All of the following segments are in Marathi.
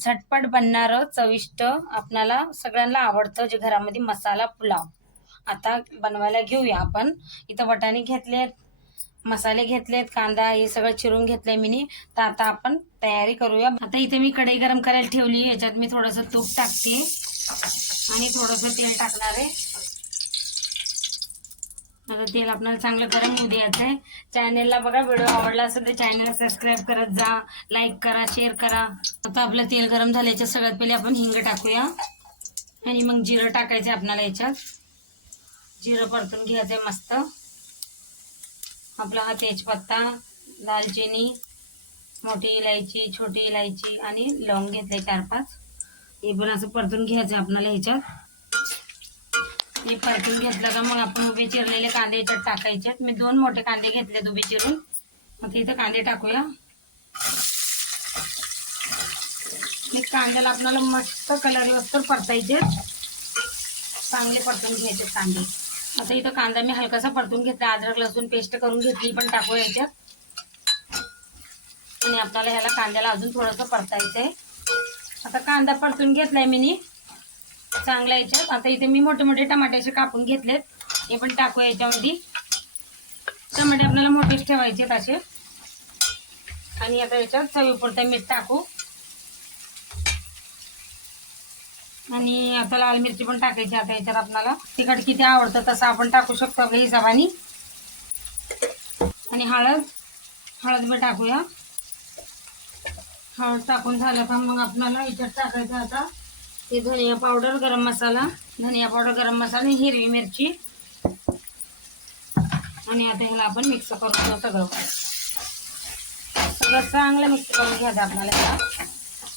झटपट बनणारं चविष्ट आपणाला सगळ्यांना आवडतं जे घरामध्ये मसाला पुलाव. आता बनवायला घेऊया आपण. इथं वाटाणे घेतलेत मसाले घेतलेत कांदा हे सगळं चिरून घेतलंय मीनी. तर आता आपण तयारी करूया. आता इथे मी कढई गरम करायला ठेवली. याच्यात मी थोडंसं तूप टाकते. आणि थोडंसं तेल टाकणार आहे. आता तेल आपल्याला चांगलं गरम होऊ द्यायचं आहे चॅनेलला बघा व्हिडिओ आवडला असेल तर चॅनेलला सबस्क्राईब करत जा लाईक करा शेअर करा. आता आपलं तेल गरम झाल्याच्या सगळ्यात पहिले आपण हिंग टाकूया. आणि मग जिरं टाकायचं आपल्याला याच्यात. जिरं परतून घ्यायचं आहे मस्त. आपला हा तेजपत्ता दालचिनी मोठी इलायची छोटी इलायची आणि लवंग घेतले चार पाच हे पण असं परतून घ्यायचं आहे आपल्याला ह्याच्यात. हे परतून घेतलं का मग आपण उभे चिरलेले कांदे याच्यात टाकायचे. मी दोन मोठे कांदे घेतलेत उभे चिरून. मग इथं कांदे टाकूया. मी कांद्याला आपल्याला मस्त कलर व्यवस्थित परतायचे. चांगले परतून घ्यायचे कांदे. आता इथं कांदा मी हलकासा परतून घेतला. अद्रक लसूण पेस्ट करून घेतली पण टाकू याच्यात. आणि आपल्याला ह्याला कांद्याला अजून थोडंसं परतायचं आहे आता कांदा परतून घेतलाय मी चांगला याच्यात. आता इथे मी मोठे मोठे टमाटे असे कापून घेतलेत. हे पण टाकू याच्यामध्ये. टमाटे आपल्याला मोठेच ठेवायचे असे. आणि आता याच्यात चवीपुरतं मीठ टाकू. आणि आता लाल मिरची पण टाकायची. आता याच्यात आपल्याला तिखट किती आवडतं तसं आपण टाकू शकतो आपल्या हिशोबाने. आणि हळद. हळद बी टाकूया. हळद टाकून झालं का मग आपल्याला याच्यात टाकायचं आता. ते धनिया पावडर गरम मसाला धनिया पावडर गरम मसाला आणि हिरवी मिरची. आणि आता ह्याला आपण मिक्स करून घेऊ सगळं. सगळं चांगलं मिक्स करून घ्यायचं आपल्याला ह्याला.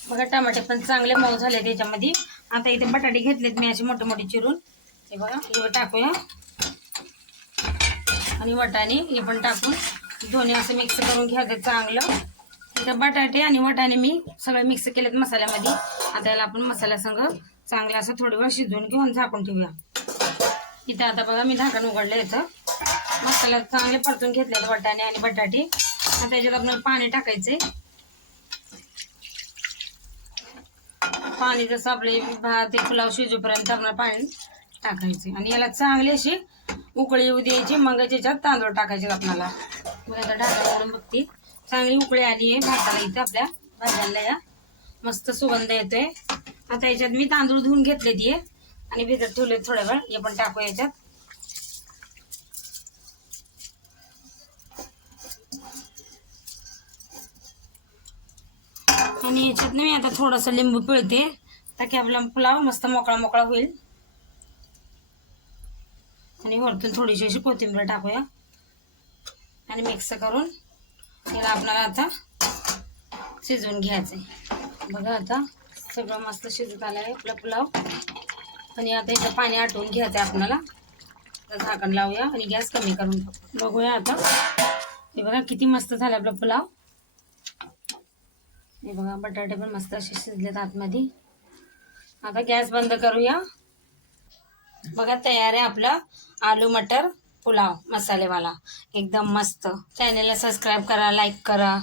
बघा टमाटे पण चांगले मऊ झाले त्याच्यामध्ये आता इथे बटाटे घेतलेत मी असे मोठे मोठे चिरून. हे बघा हे टाकूया. आणि वटाणे हे पण टाकून दोन्ही असं मिक्स करून घ्यायचं चांगलं. इथं बटाटे आणि वटाणे मी सगळं मिक्स केलेत मसाल्यामध्ये. आता याला आपण मसाल्यासंग चांगलं असं थोडी वेळ शिजवून घेऊन झाकून ठेवूया. इथं आता बघा मी झाकण उघडलं याचं मसाला चांगले परतून घेतलेत वटाणे आणि बटाटे. आता त्याच्यात आपल्याला पाणी टाकायचंय. पाणी जसं आपले भात ते पुलाव शिजूपर्यंत आपल्याला पाणी टाकायचे आणि याला चांगली अशी उकळी येऊ द्यायची. मग त्याच्यात तांदूळ टाकायचे आपल्याला. मग आता ढाका उडून बघते. चांगली उकळी आली आहे भाताला इथे आपल्या भाज्यांना या. मस्त सुगंध येतोय. आता याच्यात मी तांदूळ धुवून घेतले ती आणि भिजत ठेवले थोड्या वेळ. हे पण टाकू याच्यात. आणि याच्यात मी आता थोडंसं लिंबू पिळते. ताकी आपला पुलाव मस्त मोकळा मोकळा होईल. आणि वरतून थोडीशी अशी कोथिंबीर टाकूया. आणि मिक्स करून याला आपल्याला आता शिजवून घ्यायचं आहे बघा आता सगळं मस्त शिजत आलं आहे आपला पुलाव आणि आता इथं पाणी आटवून घ्यायचं आहे आपल्याला. तर झाकण लावूया आणि गॅस कमी करून टाकू बघूया आता. हे बघा किती मस्त झाला आपला पुलाव. हे बघा बटाटे पण मस्त असे शिजलेत आतमध्ये. आता गॅस बंद करूया. बघा तयार आहे आपला आलू मटर. पुलाव मसालेवाला. एकदम मस्त. चॅनेलला सबस्क्राईब करा लाईक करा.